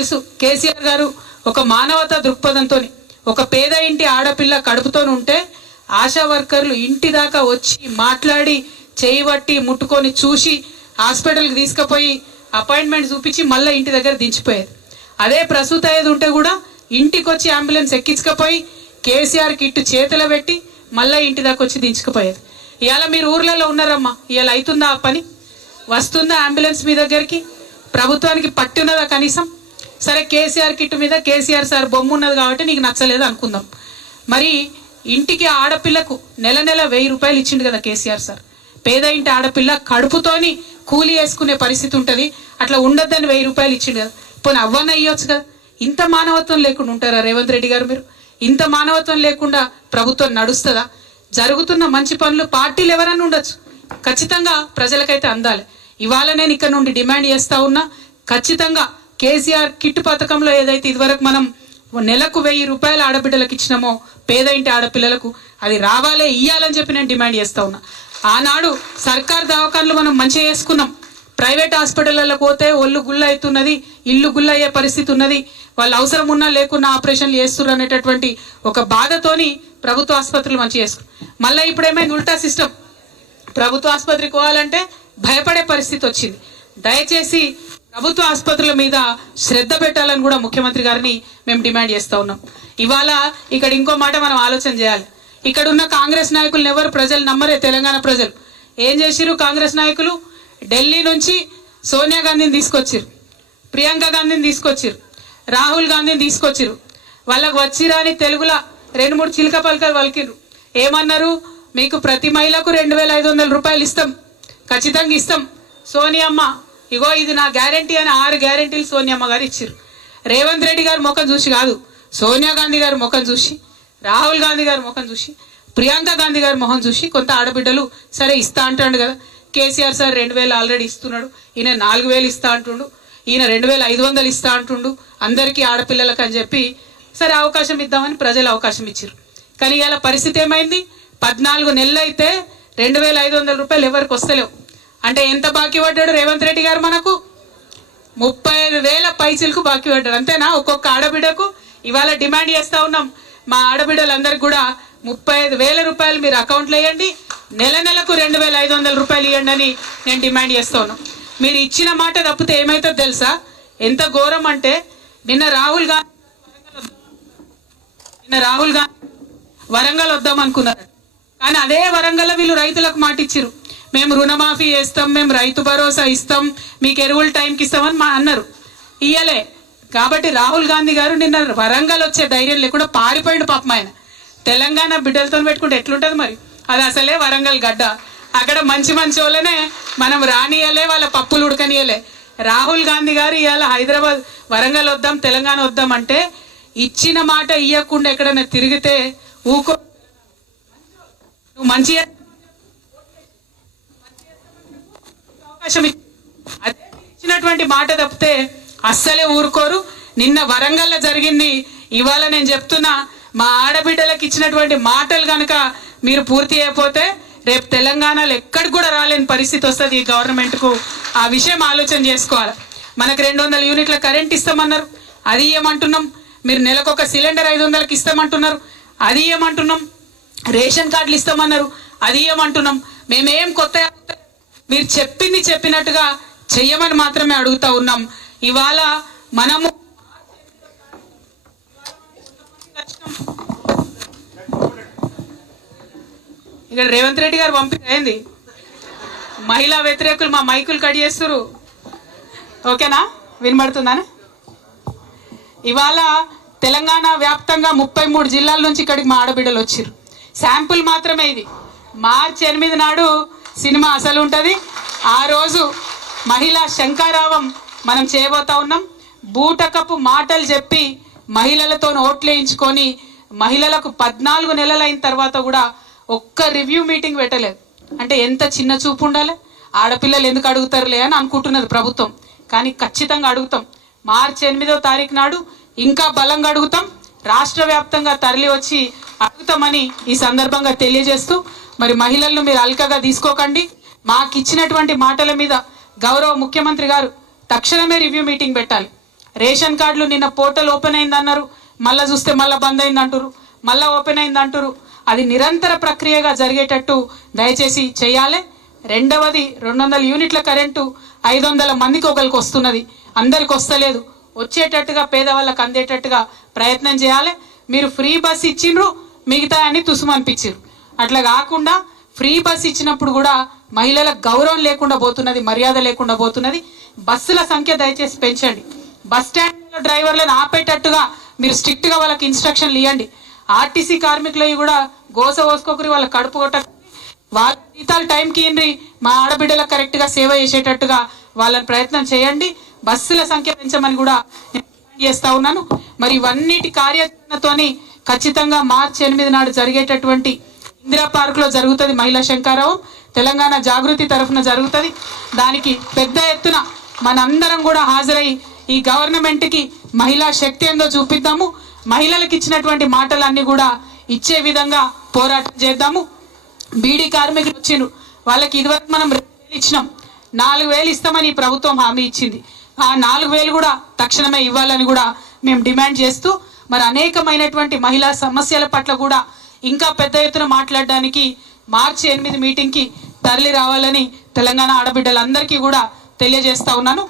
తెలుసు కేసీఆర్ గారు ఒక మానవతా దృక్పథంతో ఒక పేద ఇంటి ఆడపిల్ల కడుపుతో ఉంటే ఆశా వర్కర్లు ఇంటి దాకా వచ్చి మాట్లాడి చేయబట్టి ముట్టుకొని చూసి హాస్పిటల్కి తీసుకుపోయి అపాయింట్మెంట్ చూపించి మళ్ళీ ఇంటి దగ్గర దించిపోయేది. అదే ప్రసూత అయ్యేది ఉంటే కూడా ఇంటికి వచ్చి అంబులెన్స్ ఎక్కించుకపోయి కేసీఆర్ కిట్ చేతిలో పెట్టి మళ్ళీ ఇంటి దాకా వచ్చి దించుకుపోయేది. ఇవాళ మీరు ఊర్లలో ఉన్నారమ్మా, ఇవాళ అవుతుందా ఆ పని? వస్తుందా అంబులెన్స్ మీ దగ్గరికి? ప్రభుత్వానికి పట్టున్నదా కనీసం? సరే కేసీఆర్ కిట్ మీద కేసీఆర్ సార్ బొమ్మ ఉన్నది కాబట్టి నీకు నచ్చలేదు అనుకుందాం. మరి ఇంటికి ఆడపిల్లకు నెల నెల 1000 రూపాయలు ఇచ్చిండు కదా కేసీఆర్ సార్. పేద ఇంటి ఆడపిల్ల కడుపుతోని కూలి వేసుకునే పరిస్థితి ఉంటుంది, అట్లా ఉండొద్దని 1000 రూపాయలు ఇచ్చిండు కదా. పోనీ అవ్వన్న ఇవ్వచ్చు కదా. ఇంత మానవత్వం లేకుండా ఉంటారా రేవంత్ రెడ్డి గారు? మీరు ఇంత మానవత్వం లేకుండా ప్రభుత్వం నడుస్తుందా? జరుగుతున్న మంచి పనులు పార్టీలు ఎవరన్నా ఉండొచ్చు, ఖచ్చితంగా ప్రజలకైతే అందాలి. ఇవాళ నేను ఇక్కడ నుండి డిమాండ్ చేస్తా ఉన్నా, ఖచ్చితంగా కేసీఆర్ కిట్ పథకంలో ఏదైతే ఇదివరకు మనం నెలకు 1000 రూపాయలు ఆడబిడ్డలకు ఇచ్చినామో పేద ఇంటి ఆడపిల్లలకు, అది రావాలే, ఇయ్యాలని చెప్పి నేను డిమాండ్ చేస్తా ఉన్నా. ఆనాడు సర్కార్ దవాఖానలు మనం మంచిగా చేసుకున్నాం, ప్రైవేట్ హాస్పిటల్లో పోతే ఒళ్ళు గుల్ల అవుతున్నది, ఇల్లు గుల్ల అయ్యే పరిస్థితి ఉన్నది, వాళ్ళు అవసరం ఉన్నా లేకున్నా ఆపరేషన్లు చేస్తున్నారు అనేటటువంటి ఒక బాధతోని ప్రభుత్వ ఆసుపత్రులు మంచిగా చేసుకున్నాం. మళ్ళీ ఇప్పుడు ఏమైంది? ఉల్టా సిస్టమ్. ప్రభుత్వ ఆసుపత్రికి పోవాలంటే భయపడే పరిస్థితి వచ్చింది. దయచేసి ప్రభుత్వ ఆసుపత్రుల మీద శ్రద్ధ పెట్టాలని కూడా ముఖ్యమంత్రి గారిని మేము డిమాండ్ చేస్తూ ఉన్నాం. ఇవాళ ఇక్కడ ఇంకో మాట మనం ఆలోచన చేయాలి. ఇక్కడ ఉన్న కాంగ్రెస్ నాయకులను ఎవరు ప్రజలు నమ్మరే. తెలంగాణ ప్రజలు ఏం చేసిరు? కాంగ్రెస్ నాయకులు ఢిల్లీ నుంచి సోనియా గాంధీని తీసుకొచ్చిరు, ప్రియాంక గాంధీని తీసుకొచ్చిరు, రాహుల్ గాంధీని తీసుకొచ్చిరు. వాళ్ళకు వచ్చిరాని తెలుగులో 2-3 చిలక పలకలు పలికిరు. ఏమన్నారు? మీకు ప్రతి మహిళకు 2500 రూపాయలు ఇస్తాం, ఖచ్చితంగా ఇస్తాం సోనియమ్మ, ఇగో ఇది నా గ్యారంటీ అని 6 గ్యారంటీలు సోనియమ్మ గారు ఇచ్చారు. రేవంత్ రెడ్డి గారు ముఖం చూసి కాదు, సోనియా గాంధీ గారు ముఖం చూసి, రాహుల్ గాంధీ గారు ముఖం చూసి, ప్రియాంక గాంధీ గారు మొహం చూసి కొంత ఆడబిడ్డలు సరే ఇస్తా అంటాడు కదా. కేసీఆర్ సార్ 2000 ఆల్రెడీ ఇస్తున్నాడు, ఈయన 4000 ఇస్తా అంటుండు, ఈయన 2500 ఇస్తా అంటుండు అందరికీ ఆడపిల్లలకు అని చెప్పి సరే అవకాశం ఇద్దామని ప్రజలు అవకాశం ఇచ్చారు. కానీ ఇలా పరిస్థితి ఏమైంది? 14 నెలలు అయితే 2500 రూపాయలు ఎవరికి వస్తలేవు. అంటే ఎంత బాకీ పడ్డాడు రేవంత్ రెడ్డి గారు? మనకు 35,000 పైసలకు బాకీ పడ్డాడు. అంతేనా? ఒక్కొక్క ఆడబిడ్డకు ఇవాళ డిమాండ్ చేస్తా ఉన్నాం, మా ఆడబిడ్డలందరికీ కూడా 35,000 రూపాయలు మీరు అకౌంట్లో వేయండి, నెల నెలకు 2500 రూపాయలు ఇవ్వండి అని నేను డిమాండ్ చేస్తా ఉన్నాం. మీరు ఇచ్చిన మాట తప్పితే ఏమైతుందో తెలుసా? ఎంత ఘోరం అంటే నిన్న రాహుల్ గాంధీ వరంగల్ వద్దాం అనుకున్నారు, కానీ అదే వరంగల్లో వీళ్ళు రైతులకు మాట ఇచ్చిరు, మేము రుణమాఫీ చేస్తాం, మేము రైతు భరోసా ఇస్తాం, మీకు ఎరువులు టైంకి ఇస్తామని అన్నారు. ఇయ్యలే. కాబట్టి రాహుల్ గాంధీ గారు నిన్న వరంగల్ వచ్చే ధైర్యం లేకుండా పారిపోయిండు పాపం. ఆయన తెలంగాణ బిడ్డలతో పెట్టుకుంటే ఎట్లుంటుంది మరి? అది అసలే వరంగల్ గడ్డ, అక్కడ మంచి మంచి వాళ్ళనే మనం రానియలే, వాళ్ళ పప్పులు ఉడకనియలే. రాహుల్ గాంధీ గారు ఇవాళ హైదరాబాద్ వరంగల్ వద్దాం తెలంగాణ వద్దాం అంటే ఇచ్చిన మాట ఇవ్వకుండా ఎక్కడైనా తిరిగితే ఊకో, నువ్వు మంచి అవకాశం అదే ఇచ్చినటువంటి మాట తప్పితే అస్సలే ఊరుకోరు. నిన్న వరంగల్లో జరిగింది, ఇవాళ నేను చెప్తున్నా, మా ఆడబిడ్డలకు ఇచ్చినటువంటి మాటలు కనుక మీరు పూర్తి అయిపోతే రేపు తెలంగాణలో ఎక్కడికి కూడా రాలేని పరిస్థితి వస్తుంది ఈ గవర్నమెంట్కు. ఆ విషయం ఆలోచన చేసుకోవాలి. మనకు 200 యూనిట్ల కరెంట్ ఇస్తామన్నారు, అది ఏమంటున్నాం. మీరు నెలకు ఒక సిలిండర్ 500కి ఇస్తామంటున్నారు, అది ఏమంటున్నాం. రేషన్ కార్డులు ఇస్తామన్నారు, అది ఏమంటున్నాం. మేమేం కొత్త మీరు చెప్పింది చెప్పినట్టుగా చెయ్యమని మాత్రమే అడుగుతా ఉన్నాం. ఇవాళ మనము ఇక్కడ రేవంత్ రెడ్డి గారు పంపింది మహిళా వ్యతిరేకులు మా మైకులు కట్ చేస్తున్నారు. ఓకేనా? వినబడుతుందని? ఇవాళ తెలంగాణ వ్యాప్తంగా 33 జిల్లాల నుంచి ఇక్కడికి మా ఆడబిడ్డలు వచ్చారు. శాంపుల్ మాత్రమే ఇది. మార్చి 8 నాడు సినిమా అసలు ఉంటుంది. ఆ రోజు మహిళా శంకారావం మనం చేయబోతా ఉన్నాం. బూటకపు మాటలు చెప్పి మహిళలతో ఓట్లేయించుకొని మహిళలకు 14 నెలలు అయిన తర్వాత కూడా ఒక్క రివ్యూ మీటింగ్ పెట్టలేదు. అంటే ఎంత చిన్న చూపు ఉండాలి? ఆడపిల్లలు ఎందుకు అడుగుతారులే అని అనుకుంటున్నది ప్రభుత్వం, కానీ ఖచ్చితంగా అడుగుతాం. మార్చి 8వ తారీఖు నాడు ఇంకా బలంగా అడుగుతాం. రాష్ట్ర వ్యాప్తంగా తరలి వచ్చి అడుగుతామని ఈ సందర్భంగా తెలియజేస్తూ, మరి మహిళలను మీరు అల్కగా తీసుకోకండి. మాకు ఇచ్చినటువంటి మాటల మీద గౌరవ ముఖ్యమంత్రి గారు తక్షణమే రివ్యూ మీటింగ్ పెట్టాలి. రేషన్ కార్డులు నిన్న పోర్టల్ ఓపెన్ అయింది అన్నారు, మళ్ళీ చూస్తే మళ్ళీ బంద్ అయింది అంటారు, మళ్ళీ ఓపెన్ అయింది అంటారు. అది నిరంతర ప్రక్రియగా జరిగేటట్టు దయచేసి చేయాలి. రెండవది 200 యూనిట్ల కరెంటు 500 మందికి ఒకరికి వస్తున్నది, అందరికి వస్తలేదు. వచ్చేటట్టుగా పేదవాళ్ళకి అందేటట్టుగా ప్రయత్నం చేయాలి. మీరు ఫ్రీ బస్ ఇచ్చిండ్రు, మిగతా అన్ని తుసుమనిపించారు. అట్లా కాకుండా ఫ్రీ బస్ ఇచ్చినప్పుడు కూడా మహిళలకు గౌరవం లేకుండా పోతున్నది, మర్యాద లేకుండా పోతున్నది. బస్సుల సంఖ్య దయచేసి పెంచండి. బస్ స్టాండ్ డ్రైవర్లను ఆపేటట్టుగా మీరు స్ట్రిక్ట్గా వాళ్ళకి ఇన్స్ట్రక్షన్లు ఇవ్వండి. ఆర్టీసీ కార్మికులవి కూడా గోస పోసుకోకరి, వాళ్ళ కడుపు కొట్ట, వాళ్ళ జీతాలు టైంకి ఇవ్వండి, మా ఆడబిడ్డలకు కరెక్ట్గా సేవ చేసేటట్టుగా వాళ్ళని ప్రయత్నం చేయండి. బస్సుల సంఖ్య పెంచమని కూడా నేను చేస్తా ఉన్నాను. మరి ఇవన్నిటి కార్యాచరణతోని ఖచ్చితంగా మార్చి 8 నాడు జరిగేటటువంటి ఇందిరా పార్క్ లో జరుగుతుంది మహిళా శంఖారావం, తెలంగాణ జాగృతి తరఫున జరుగుతుంది. దానికి పెద్ద ఎత్తున మనందరం కూడా హాజరై ఈ గవర్నమెంట్ కి మహిళా శక్తి ఏందో చూపిద్దాము. మహిళలకు ఇచ్చినటువంటి మాటలన్నీ కూడా ఇచ్చే విధంగా పోరాటం చేద్దాము. బీడీ కార్మికులు వచ్చిండ్రు, వాళ్ళకి ఇదివరకు మనం 2,000 ఇచ్చినాం, 4,000 ఇస్తామని ప్రభుత్వం హామీ ఇచ్చింది. ఆ 4,000 కూడా తక్షణమే ఇవ్వాలని కూడా మేము డిమాండ్ చేస్తూ, మరి అనేకమైనటువంటి మహిళా సమస్యల పట్ల కూడా ఇంకా పెద్ద ఎత్తున మాట్లాడడానికి మార్చి 8 మీటింగ్కి తరలి రావాలని తెలంగాణ ఆడబిడ్డలందరికీ కూడా తెలియజేస్తా ఉన్నాను.